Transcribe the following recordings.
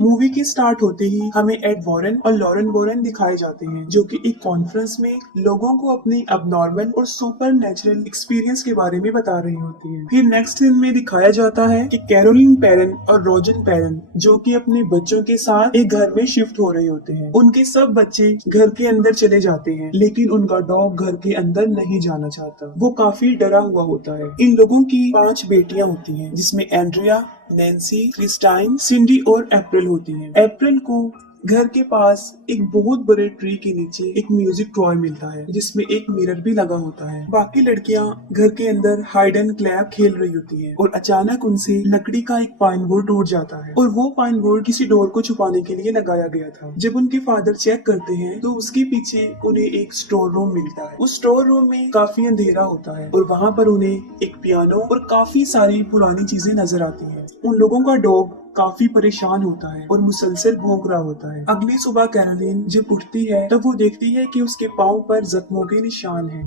Movie के start होते ही हमें एड वॉरेन और लॉरेन वॉरेन दिखाए जाते हैं, जो कि एक कॉन्फ्रेंस में लोगों को अपनी अबनॉर्मल और सुपर नेचुरल एक्सपीरियंस के बारे में बता रही होती है। फिर नेक्स्ट सीन में दिखाया जाता है कि कैरोलिन पेरन और रोजन पेरन जो कि अपने बच्चों के साथ एक घर में शिफ्ट हो रहे होते हैं। उनके सब बच्चे घर के अंदर चले जाते हैं, लेकिन उनका डॉग घर के अंदर नहीं जाना चाहता। वो काफी डरा हुआ होता है। इन लोगों की 5 बेटियां होती हैं, जिसमें एंड्रिया, नैन्सी, क्रिस्टाइन, सिंडी और अप्रैल होती हैं। अप्रैल को घर के पास एक बहुत बड़े ट्री के नीचे एक म्यूजिक टॉय मिलता है, जिसमें एक मिरर भी लगा होता है। बाकी लड़कियां घर के अंदर हाइड एंड क्लैप खेल रही होती हैं और अचानक उनसे लकड़ी का एक पाइन बोर्ड टूट जाता है और वो पाइन बोर्ड किसी डोर को छुपाने के लिए लगाया गया था। जब उनके फादर चेक करते हैं तो उसके पीछे उन्हें एक स्टोर रूम मिलता है। उस स्टोर रूम में काफी अंधेरा होता है और वहाँ पर उन्हें एक पियानो और काफी सारी पुरानी चीजें नजर आती हैं। उन लोगों का डॉग काफी परेशान होता है और मुसलसल भौंक रहा होता है। अगली सुबह कैरोलिन जब उठती है तब वो देखती है कि उसके पाँव पर जख्मों के निशान हैं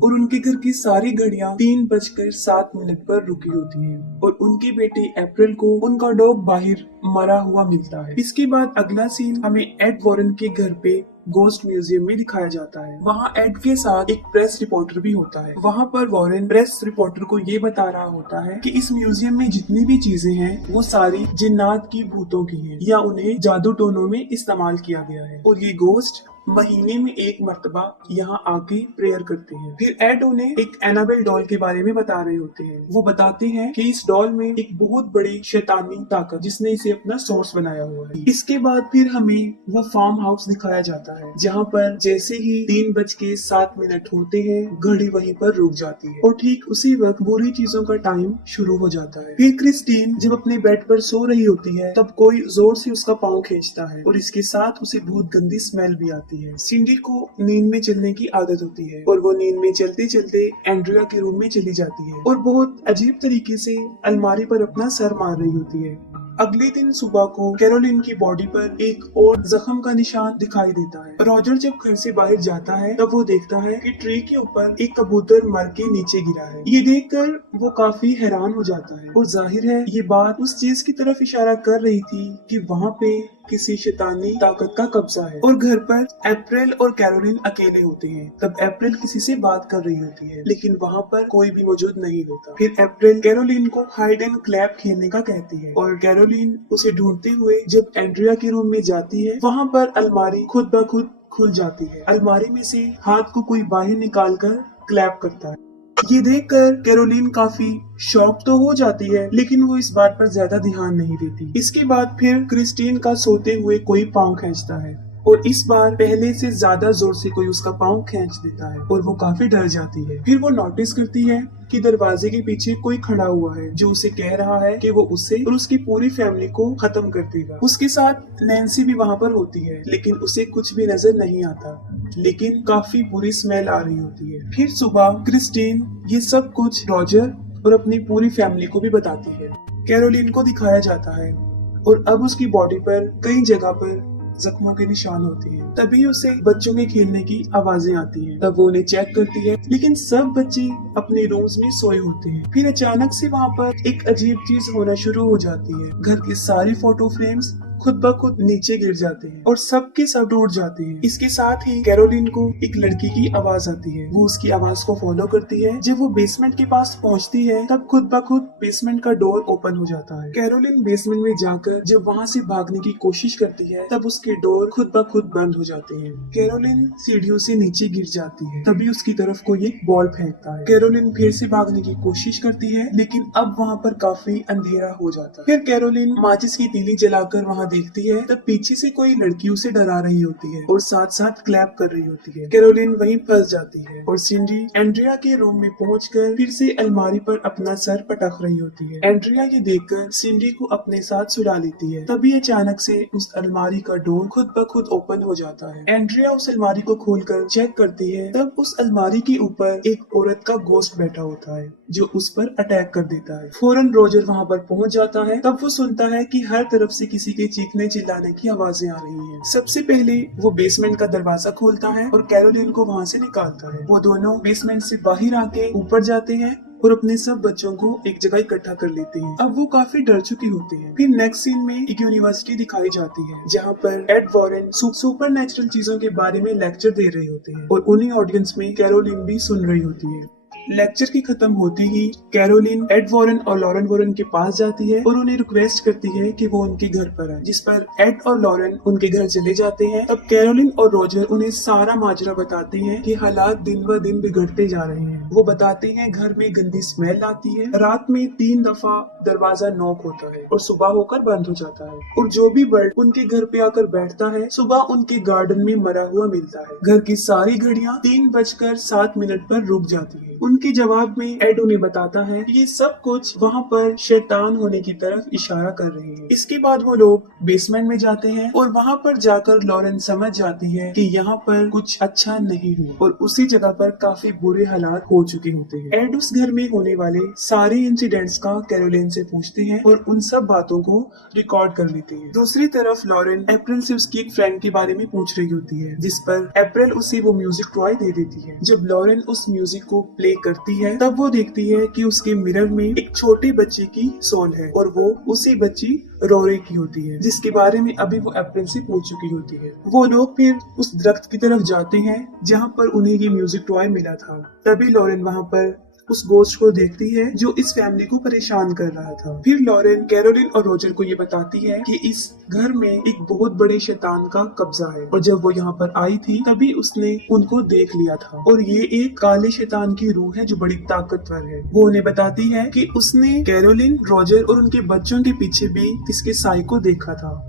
और उनके घर की सारी घड़ियां 3:07 पर रुकी होती हैं और उनकी बेटी अप्रैल को उनका डॉग बाहर मरा हुआ मिलता है। इसके बाद अगला सीन हमें एड वॉरेन के घर पे गोस्ट म्यूजियम में दिखाया जाता है। वहाँ एड के साथ एक प्रेस रिपोर्टर भी होता है। वहाँ पर वॉरेन प्रेस रिपोर्टर को ये बता रहा होता है कि इस म्यूजियम में जितनी भी चीजें हैं वो सारी जिन्नात की भूतों की हैं या उन्हें जादू टोनों में इस्तेमाल किया गया है और ये गोस्ट महीने में एक मर्तबा यहाँ आके प्रेयर करते हैं। फिर एड उन्हें एक एनाबेल डॉल के बारे में बता रहे होते हैं। वो बताते हैं कि इस डॉल में एक बहुत बड़ी शैतानी ताकत जिसने इसे अपना सोर्स बनाया हुआ है। इसके बाद फिर हमें वो फार्म हाउस दिखाया जाता है, जहाँ पर जैसे ही 3:07 होते हैं घड़ी वहीं पर रुक जाती है और ठीक उसी वक्त बुरी चीजों का टाइम शुरू हो जाता है। फिर क्रिस्टीन जब अपने बेड पर सो रही होती है तब कोई जोर से उसका पाँव खींचता है और इसके साथ उसे बहुत गंदी स्मेल भी आती है। सिंडी को नींद में चलने की आदत होती है और वो नींद में चलते चलते एंड्रिया के रूम में चली जाती है और बहुत अजीब तरीके से अलमारी पर अपना सर मार रही होती है। अगले दिन सुबह को कैरोलिन की बॉडी पर एक और जख्म का निशान दिखाई देता है। रॉजर जब घर से बाहर जाता है तब वो देखता है कि ट्री के ऊपर एक कबूतर मर के नीचे गिरा है। ये देखकर वो काफी हैरान हो जाता है और जाहिर है ये बात उस चीज की तरफ इशारा कर रही थी कि वहाँ पे किसी शैतानी ताकत का कब्जा है। और घर पर अप्रैल और कैरोलिन अकेले होते हैं। तब अप्रैल किसी से बात कर रही होती है, लेकिन वहाँ पर कोई भी मौजूद नहीं होता। फिर अप्रैल कैरोलिन को हाइड एंड क्लैप खेलने का कहती है और कैरोलिन उसे ढूंढते हुए जब एंड्रिया के रूम में जाती है, वहाँ पर अलमारी खुद ब खुद खुल जाती है। अलमारी में से हाथ को कोई बाहर निकाल कर क्लैप करता है। ये देखकर कैरोलिन काफी शॉक तो हो जाती है, लेकिन वो इस बात पर ज्यादा ध्यान नहीं देती। इसके बाद फिर क्रिस्टीन का सोते हुए कोई पाँव खींचता है और इस बार पहले से ज्यादा जोर से कोई उसका पाँव खींच देता है और वो काफी डर जाती है। फिर वो नोटिस करती है कि दरवाजे के पीछे कोई खड़ा हुआ है जो उसे कह रहा है कि वो उसे और उसकी पूरी फैमिली को खत्म कर देगा। उसके साथ नैन्सी भी वहाँ पर होती है, लेकिन उसे कुछ भी नजर नहीं आता, लेकिन काफी बुरी स्मेल आ रही होती है। फिर सुबह क्रिस्टीन ये सब कुछ रॉजर और अपनी पूरी फैमिली को भी बताती है। कैरोलिन को दिखाया जाता है और अब उसकी बॉडी पर कई जगह पर जख्मों के निशान होते हैं। तभी उसे बच्चों के खेलने की आवाजें आती हैं। तब वो उन्हें चेक करती है, लेकिन सब बच्चे अपने रूम्स में सोए होते हैं। फिर अचानक से वहाँ पर एक अजीब चीज होना शुरू हो जाती है। घर की सारी फोटो फ्रेम्स खुद ब खुद नीचे गिर जाते हैं और सबके सब टूट जाते हैं। इसके साथ ही कैरोलिन को एक लड़की की आवाज आती है। वो उसकी आवाज को फॉलो करती है। जब वो बेसमेंट के पास पहुंचती है तब खुद ब खुद बेसमेंट का डोर ओपन हो जाता है। कैरोलिन बेसमेंट में जाकर जब वहाँ से भागने की कोशिश करती है तब उसके डोर खुद ब खुद बंद हो जाते हैं। कैरोलिन सीढ़ियों से नीचे गिर जाती है। तभी उसकी तरफ कोई एक बॉल फेंकता है। कैरोलिन फिर से भागने की कोशिश करती है, लेकिन अब वहाँ पर काफी अंधेरा हो जाता है। फिर कैरोलिन माचिस की तीली जलाकर वहाँ देखती है, तब पीछे से कोई लड़की उसे डरा रही होती है और साथ साथ क्लैप कर रही होती है। कैरोलिन वहीं फंस जाती है और सिंडी एंड्रिया के रूम में पहुंचकर फिर से अलमारी पर अपना सर पटक रही होती है। एंड्रिया ये देखकर सिंडी को अपने साथ सुला लेती है। तभी अचानक से उस अलमारी का डोर खुद ब खुद ओपन हो जाता है। एंड्रिया उस अलमारी को खोलकर चेक करती है, तब उस अलमारी के ऊपर एक औरत का गोश्त बैठा होता है जो उस पर अटैक कर देता है। फौरन रोजर वहाँ पर पहुँच जाता है। तब वो सुनता है कि हर तरफ से किसी के चीखने चिल्लाने की आवाजें आ रही हैं। सबसे पहले वो बेसमेंट का दरवाजा खोलता है और कैरोलिन को वहाँ से निकालता है। वो दोनों बेसमेंट से बाहर आके ऊपर जाते हैं और अपने सब बच्चों को एक जगह इकट्ठा कर लेते हैं। अब वो काफी डर चुके होते हैं। फिर नेक्स्ट सीन में एक यूनिवर्सिटी दिखाई जाती है जहाँ पर एड वॉरेन सुपर नेचुरल चीजों के बारे में लेक्चर दे रहे होते हैं और उन्हीं ऑडियंस में कैरोलिन भी सुन रही होती है। लेक्चर की खत्म होती ही कैरोलिन एड वॉरेन और लॉरेन वॉरेन के पास जाती है और उन्हें रिक्वेस्ट करती है कि वो उनके घर पर आए, जिस पर एड और लॉरेन उनके घर चले जाते हैं। तब कैरोलिन और रॉजर उन्हें सारा माजरा बताते हैं कि हालात दिन ब दिन बिगड़ते जा रहे हैं। वो बताते हैं घर में गंदी स्मेल आती है, रात में 3 दफा दरवाजा नॉक होता है और सुबह होकर बंद हो जाता है, और जो भी बर्ड उनके घर पे आकर बैठता है सुबह उनके गार्डन में मरा हुआ मिलता है। घर की सारी घड़ियां 3:07 पर रुक जाती है। उनके जवाब में एड उन्हें बताता है कि ये सब कुछ वहाँ पर शैतान होने की तरफ इशारा कर रहे हैं। इसके बाद वो लोग बेसमेंट में जाते हैं और वहाँ पर जाकर लॉरेन समझ जाती है कि यहाँ पर कुछ अच्छा नहीं हुआ और उसी जगह पर काफी बुरे हालात हो चुके होते हैं। एड उस घर में होने वाले सारे इंसिडेंट्स का कैरोलिन से पूछते हैं और उन सब बातों को रिकॉर्ड कर लेते हैं। दूसरी तरफ लॉरेन अप्रैल से उसकी एक फ्रेंड के बारे में पूछ रही होती है, जिस पर अप्रैल उसे वो म्यूजिक टॉय दे देती है। जब लॉरेन उस म्यूजिक को प्ले करती है तब वो देखती है कि उसके मिरर में एक छोटे बच्चे की सोल है और वो उसी बच्ची रोरी की होती है, जिसके बारे में अभी वो अप्रैल से पूछ चुकी होती है। वो लोग फिर उस दरख्त की तरफ जाते हैं जहाँ पर उन्हें ये म्यूजिक टॉय मिला था। तभी लॉरेन वहाँ पर उस गोस्ट को देखती है जो इस फैमिली को परेशान कर रहा था। फिर लॉरेन कैरोलिन और रॉजर को ये बताती है कि इस घर में एक बहुत बड़े शैतान का कब्जा है और जब वो यहाँ पर आई थी तभी उसने उनको देख लिया था और ये एक काले शैतान की रूह है जो बड़ी ताकतवर है। वो उन्हें बताती है कि उसने कैरोलिन, रॉजर और उनके बच्चों के पीछे भी इसके साई को देखा था।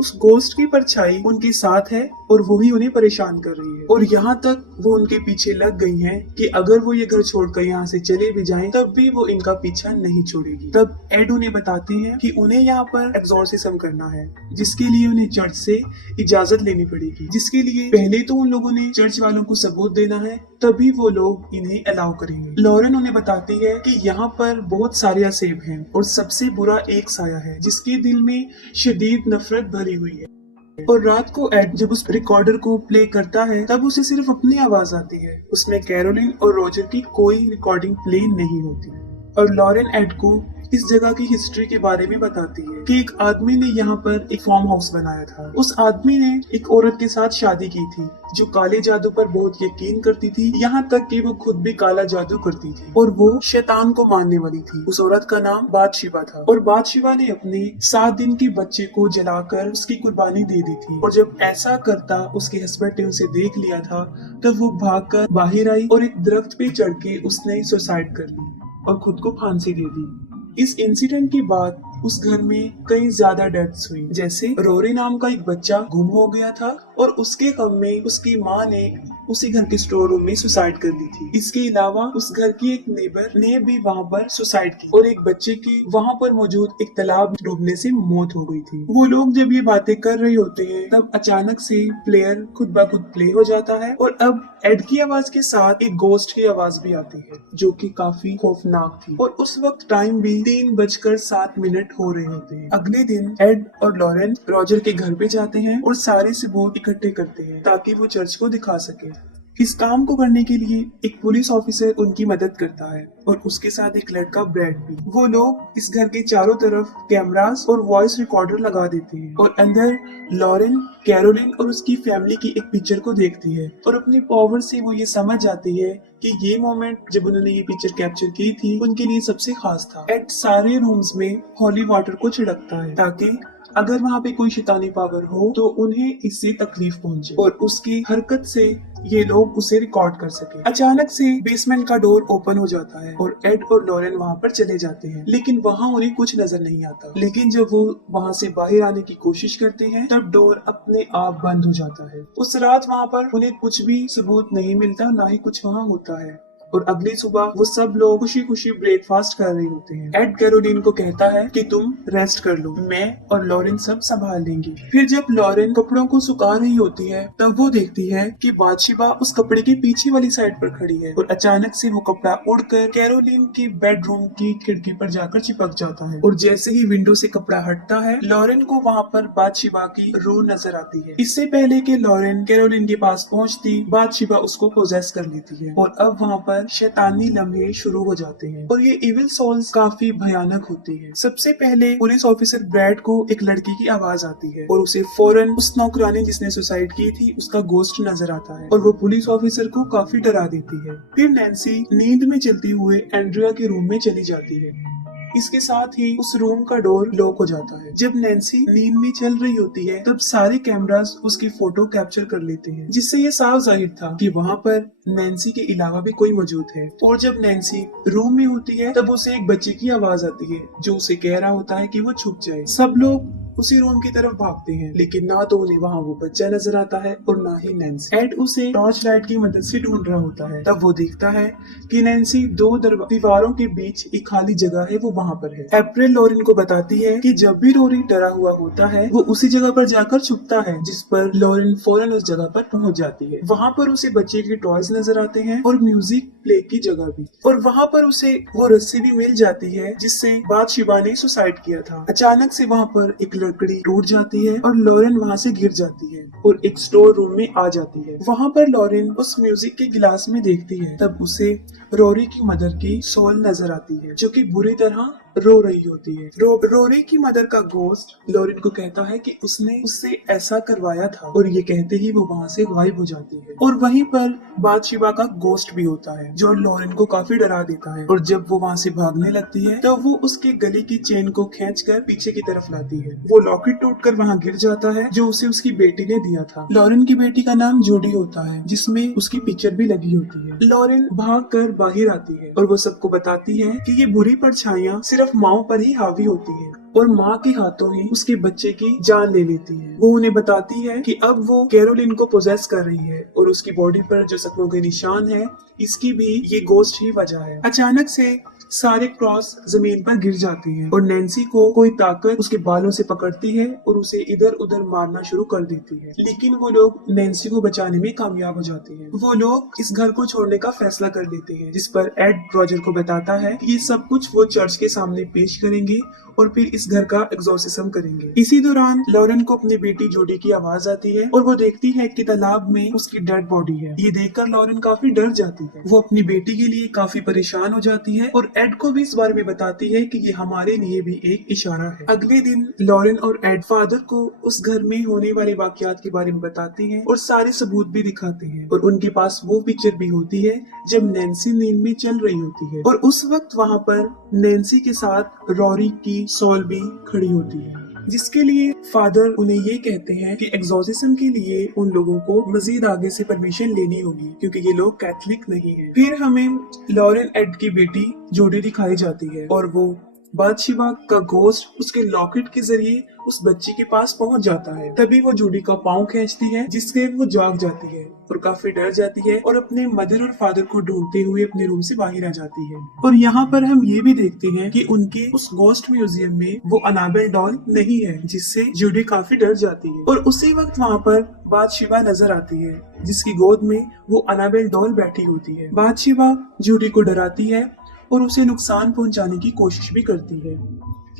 उस गोस्ट की परछाई उनके साथ है और वो ही उन्हें परेशान कर रही है और यहाँ तक वो उनके पीछे लग गई हैं कि अगर वो ये घर छोड़कर यहाँ से चले भी जाएं तब भी वो इनका पीछा नहीं छोड़ेगी। तब एड उन्हें बताते हैं कि उन्हें यहाँ पर एक्सॉर्सिज्म करना है, जिसके लिए उन्हें चर्च से इजाजत लेनी पड़ेगी, जिसके लिए पहले तो उन लोगों ने चर्च वालों को सबूत देना है, तभी वो लोग इन्हें अलाउ करेंगे। लॉरेन उन्हें बताती है कि यहाँ पर बहुत सारे असेब हैं और सबसे बुरा एक साया है जिसके दिल में शदीद नफरत भरी हुई है। और रात को एड जब उस रिकॉर्डर को प्ले करता है तब उसे सिर्फ अपनी आवाज आती है, उसमें कैरोलिन और रॉजर की कोई रिकॉर्डिंग प्ले नहीं होती। और लॉरेन एड को इस जगह की हिस्ट्री के बारे में बताती है कि एक आदमी ने यहाँ पर एक फार्म हाउस बनाया था। उस आदमी ने एक औरत के साथ शादी की थी जो काले जादू पर बहुत यकीन करती थी, यहाँ तक कि वो खुद भी काला जादू करती थी और वो शैतान को मानने वाली थी। उस औरत का नाम बादशिबा था और बादशिबा ने अपने 7 दिन के बच्चे को जलाकर उसकी कुर्बानी दे दी थी। और जब ऐसा करता उसके हस्बैंड ने उसे देख लिया था तब वो भागकर बाहर आई और एक दरख्त पे चढ़ के उसने सुसाइड कर ली और खुद को फांसी दे दी। इस इंसिडेंट के बाद उस घर में कई ज्यादा डेथ्स हुई, जैसे रोरी नाम का एक बच्चा गुम हो गया था और उसके गम में उसकी माँ ने उसी घर के स्टोर रूम में सुसाइड कर ली थी। इसके अलावा उस घर की एक नेबर ने भी वहाँ पर सुसाइड की और एक बच्चे की वहाँ पर मौजूद एक तालाब डूबने से मौत हो गई थी। वो लोग जब ये बातें कर रहे होते हैं तब अचानक से प्लेयर खुद ब खुद प्ले हो जाता है और अब एड की आवाज के साथ एक गोस्ट की आवाज भी आती है जो कि काफी खौफनाक थी। और उस वक्त टाइम भी 3:07 हो रहे होते हैं। अगले दिन एड और लॉरेन रॉजर के घर पे जाते हैं और सारे सबूत इकट्ठे करते हैं ताकि वो चर्च को दिखा सके। इस काम को करने के लिए एक पुलिस ऑफिसर उनकी मदद करता है और उसके साथ एक लड़का ब्रैड भी। वो लोग इस घर के चारों तरफ कैमरास और वॉइस रिकॉर्डर लगा देते हैं और अंदर लॉरेन, कैरोलिन और उसकी फैमिली की एक पिक्चर को देखती है और अपनी पावर से वो ये समझ जाती है कि ये मोमेंट जब उन्होंने ये पिक्चर कैप्चर की थी उनके लिए सबसे खास था। एड सारे रूम्स में हॉली वाटर को छिड़कता है ताकि अगर वहाँ पे कोई शैतानी पावर हो तो उन्हें इससे तकलीफ पहुंचे और उसकी हरकत से ये लोग उसे रिकॉर्ड कर सके। अचानक से बेसमेंट का डोर ओपन हो जाता है और एड और लॉरेन वहाँ पर चले जाते हैं, लेकिन वहाँ उन्हें कुछ नजर नहीं आता। लेकिन जब वो वहाँ से बाहर आने की कोशिश करते हैं तब डोर अपने आप बंद हो जाता है। उस रात वहाँ पर उन्हें कुछ भी सबूत नहीं मिलता, ना ही कुछ वहाँ होता है। और अगली सुबह वो सब लोग खुशी खुशी ब्रेकफास्ट कर रहे होते हैं। एड कैरोलिन को कहता है कि तुम रेस्ट कर लो, मैं और लॉरेन सब संभाल लेंगे। फिर जब लॉरेन कपड़ों को सुखा रही होती है तब वो देखती है कि बादशिबा उस कपड़े के पीछे वाली साइड पर खड़ी है और अचानक से वो कपड़ा उड़कर कैरोलिन की बेडरूम की खिड़की पर जाकर चिपक जाता है और जैसे ही विंडो से कपड़ा हटता है लॉरेन को वहाँ पर बादशिबा की रूह नजर आती है। इससे पहले कि लॉरेन कैरोलिन के पास पहुँचती, बादशिबा उसको पोजेस कर लेती है और अब वहाँ पर पर शैतानी लम्हे शुरू हो जाते हैं और ये इविल सोल्स काफी भयानक होती है। सबसे पहले पुलिस ऑफिसर ब्रैड को एक लड़की की आवाज आती है और उसे फौरन उस नौकरानी जिसने सुसाइड की थी उसका गोश्त नजर आता है और वो पुलिस ऑफिसर को काफी डरा देती है। फिर नैन्सी नींद में चलते हुए एंड्रिया के रूम में चली जाती है। इसके साथ ही उस रूम का डोर लॉक हो जाता है। जब नैन्सी नींद में चल रही होती है तब सारे कैमरास उसकी फोटो कैप्चर कर लेते हैं, जिससे ये साफ जाहिर था कि वहाँ पर नैन्सी के अलावा भी कोई मौजूद है। और जब नैन्सी रूम में होती है तब उसे एक बच्चे की आवाज आती है जो उसे कह रहा होता है कि वो छुप जाए। सब लोग उसी रूम की तरफ भागते हैं, लेकिन ना तो उन्हें वहाँ वो बच्चा नजर आता है और ना ही नैन्सी। एड उसे टॉर्च लाइट की मदद से ढूंढ रहा होता है। तब वो देखता है कि नैन्सी दो दीवारों के बीच एक खाली जगह है, वो वहाँ पर है। अप्रैल लॉरेन को बताती है कि जब भी रोरी डरा हुआ होता है वो उसी जगह पर जाकर छुपता है, जिस पर लॉरेन फौरन उस जगह पर पहुँच जाती है। वहाँ पर उसे बच्चे के टॉयज नजर आते हैं और म्यूजिक प्ले की जगह भी, और वहाँ पर उसे वो रस्सी भी मिल जाती है जिससे बादशिबा ने सुसाइड किया था। अचानक से वहाँ पर एक लकड़ी टूट जाती है और लॉरेन वहाँ से गिर जाती है और एक स्टोर रूम में आ जाती है। वहाँ पर लॉरेन उस म्यूजिक के गिलास में देखती है, तब उसे रोरी की मदर की सोल नजर आती है जो कि बुरी तरह रो रही होती है। रोरी की मदर का गोस्ट लॉरेन को कहता है कि उसने उससे ऐसा करवाया था और ये कहते ही वो वहाँ से गायब हो जाती है। और वहीं पर बादशिबा का गोस्ट भी होता है जो लॉरेन को काफी डरा देता है, और जब वो वहाँ से भागने लगती है तो वो उसके गले की चेन को खींचकर पीछे की तरफ लाती है। वो लॉकेट टूटकर वहाँ गिर जाता है जो उसे उसकी बेटी ने दिया था। लॉरेन की बेटी का नाम जूडी होता है जिसमें उसकी पिक्चर भी लगी होती है। लॉरेन भागकर बाहर आती है और वो सबको बताती है कि ये बुरी परछाइयां सिर्फ माँ पर ही हावी होती है और माँ के हाथों ही उसके बच्चे की जान ले लेती है। वो उन्हें बताती है कि अब वो कैरोलिन को पोजेस कर रही है और उसकी बॉडी पर जो जख्मों के निशान है इसकी भी ये गोस्ट ही वजह है। अचानक से सारे क्रॉस जमीन पर गिर जाते हैं और नैन्सी को कोई ताकत उसके बालों से पकड़ती है और उसे इधर उधर मारना शुरू कर देती है, लेकिन वो लोग नैन्सी को बचाने में कामयाब हो जाते हैं। वो लोग इस घर को छोड़ने का फैसला कर लेते हैं, जिस पर एड रॉजर को बताता है कि ये सब कुछ वो चर्च के सामने पेश करेंगे और फिर इस घर का एग्जॉर्सिज्म करेंगे। इसी दौरान लॉरेन को अपनी बेटी जूडी की आवाज आती है और वो देखती है कि तालाब में उसकी डेड बॉडी है। ये देखकर लॉरेन काफी डर जाती है। वो अपनी बेटी के लिए काफी परेशान हो जाती है और एड को भी इस बारे में बताती है कि ये हमारे लिए भी एक इशारा है। अगले दिन लॉरेन और एड फादर को उस घर में होने वाले वाकयात के बारे में बताते हैं और सारे सबूत भी दिखाते हैं, और उनके पास वो पिक्चर भी होती है जब नैन्सी नींद में चल रही होती है और उस वक्त वहाँ पर नैन्सी के साथ रोरी की सोल भी खड़ी होती है, जिसके लिए फादर उन्हें ये कहते हैं कि एग्जॉर्सिज्म के लिए उन लोगों को मजीद आगे से परमिशन लेनी होगी क्योंकि ये लोग कैथलिक नहीं है। फिर हमें लॉरेन एड की बेटी जूडी दिखाई जाती है और वो बादशिबा का गोस्ट उसके लॉकेट के जरिए उस बच्ची के पास पहुंच जाता है। तभी वो जूडी का पाँव खींचती है जिससे वो जाग जाती है और काफी डर जाती है और अपने मदर और फादर को ढूंढते हुए अपने रूम से बाहर आ जाती है। और यहाँ पर हम ये भी देखते हैं कि उनके उस गोस्ट म्यूजियम में वो अनाबेल डॉल नहीं है, जिससे जूडी काफी डर जाती है। और उसी वक्त वहाँ पर बादशिबा नजर आती है जिसकी गोद में वो अनाबेल डॉल बैठी होती है। बादशिबा जूडी को डराती है और उसे नुकसान पहुंचाने की कोशिश भी करती है,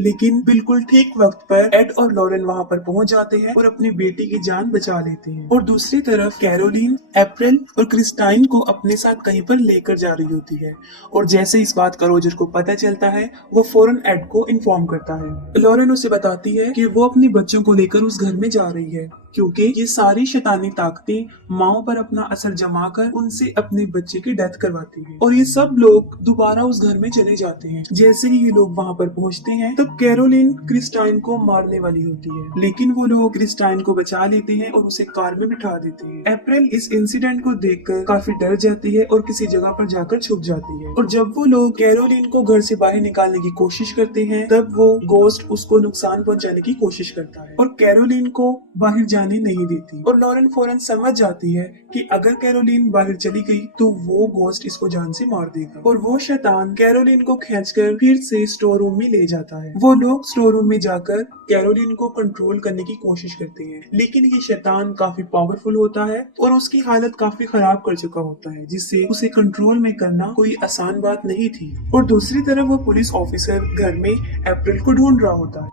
लेकिन बिल्कुल ठीक वक्त पर एड और लॉरेन वहाँ पर पहुंच जाते हैं और अपनी बेटी की जान बचा लेते हैं। और दूसरी तरफ कैरोलिन अप्रैल और क्रिस्टाइन को अपने साथ कहीं पर लेकर जा रही होती है, और जैसे इस बात का रोजर को पता चलता है वो फौरन एड को इन्फॉर्म करता है। लॉरेन उसे बताती है कि वो अपने बच्चों को लेकर उस घर में जा रही है क्योंकि ये सारी शैतानी ताकतें माओ पर अपना असर जमा कर उनसे अपने बच्चे की डेथ करवाती है। और ये सब लोग दोबारा उस घर में चले जाते हैं। जैसे ही ये लोग वहाँ पर पहुँचते हैं तब कैरोलिन क्रिस्टाइन को मारने वाली होती है, लेकिन वो लोग क्रिस्टाइन को बचा लेते हैं और उसे कार में बिठा देते हैं। अप्रैल इस इंसिडेंट को देखकर काफी डर जाती है और किसी जगह पर जाकर छुप जाती है। और जब वो लोग कैरोलिन को घर से बाहर निकालने की कोशिश करते हैं तब वो गोस्ट उसको नुकसान पहुंचाने की कोशिश करता है और कैरोलिन को बाहर जाने नहीं देती। और लॉरेन फौरन समझ जाती है कि अगर कैरोलिन बाहर चली गई तो वो गोस्ट इसको जान से मार देगा, और वो शैतान कैरोलिन को खींचकर फिर से स्टोर रूम में ले जाता है। वो लोग स्टोर रूम में जाकर कैरोलिन को कंट्रोल करने की कोशिश करते हैं, लेकिन ये शैतान काफी पावरफुल होता है और उसकी हालत काफी खराब कर चुका होता है, जिससे उसे कंट्रोल में करना कोई आसान बात नहीं थी। और दूसरी तरफ वो पुलिस ऑफिसर घर में अप्रैल को ढूंढ रहा होता है।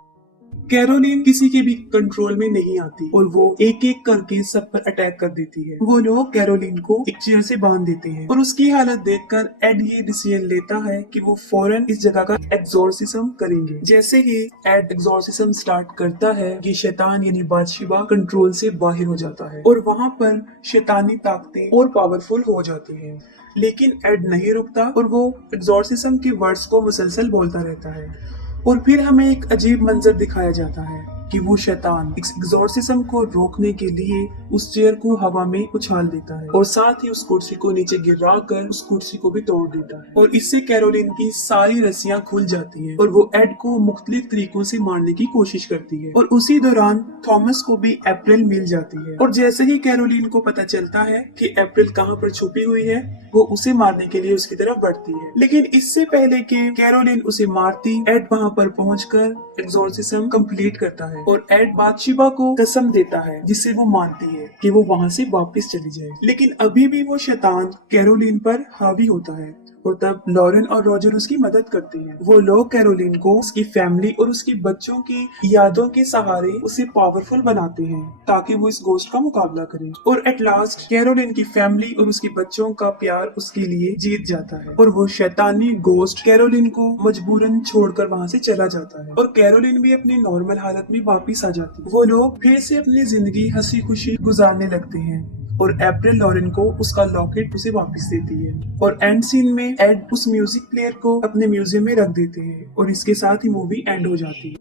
कैरोलिन किसी के भी कंट्रोल में नहीं आती और वो एक एक करके सब पर अटैक कर देती है। वो लोग कैरोलिन को एक चेयर से बांध देते हैं और उसकी हालत देखकर एड ये डिसीजन लेता है कि वो फौरन इस जगह का एक्सोर्सिज्म करेंगे। जैसे ही एड एक्सोर्सिज्म स्टार्ट करता है, ये शैतान यानी बादशिबा कंट्रोल से बाहर हो जाता है और वहाँ पर शैतानी ताकतें और पावरफुल हो जाती हैं। लेकिन एड नहीं रुकता और वो एक्सोर्सिज्म के वर्ड्स को मुसलसल बोलता रहता है और फिर हमें एक अजीब मंजर दिखाया जाता है कि वो शैतान इस एक्सोर्सिज्म को रोकने के लिए उस चेयर को हवा में उछाल देता है और साथ ही उस कुर्सी को नीचे गिरा कर उस कुर्सी को भी तोड़ देता है और इससे कैरोलिन की सारी रस्सियां खुल जाती हैं और वो एड को मुख्तलिफ तरीकों से मारने की कोशिश करती है और उसी दौरान थॉमस को भी अप्रैल मिल जाती है और जैसे ही कैरोलिन को पता चलता है कि अप्रैल कहाँ पर छुपी हुई है, वो उसे मारने के लिए उसकी तरफ बढ़ती है। लेकिन इससे पहले कि कैरोलिन उसे मारती, एड वहाँ पर पहुंचकर एक्सोर्सिज्म कंप्लीट करता है और एड बादशिबा को कसम देता है जिससे वो मानती है कि वो वहाँ से वापस चली जाए। लेकिन अभी भी वो शैतान कैरोलिन पर हावी होता है और तब लॉरेन और रॉजर उसकी मदद करते हैं। वो लोग कैरोलिन को उसकी फैमिली और उसके बच्चों की यादों के सहारे उसे पावरफुल बनाते हैं ताकि वो इस घोस्ट का मुकाबला करे और एट लास्ट कैरोलिन की फैमिली और उसके बच्चों का प्यार उसके लिए जीत जाता है और वो शैतानी घोस्ट कैरोलिन को मजबूरन छोड़कर वहाँ से चला जाता है और कैरोलिन भी अपनी नॉर्मल हालत में वापिस आ जाती है। वो लोग फिर से अपनी जिंदगी हंसी खुशी गुजारने लगते हैं और अप्रैल लॉरेन को उसका लॉकेट उसे वापस देती है और एंड सीन में एड उस म्यूजिक प्लेयर को अपने म्यूजियम में रख देते हैं और इसके साथ ही मूवी एंड हो जाती है।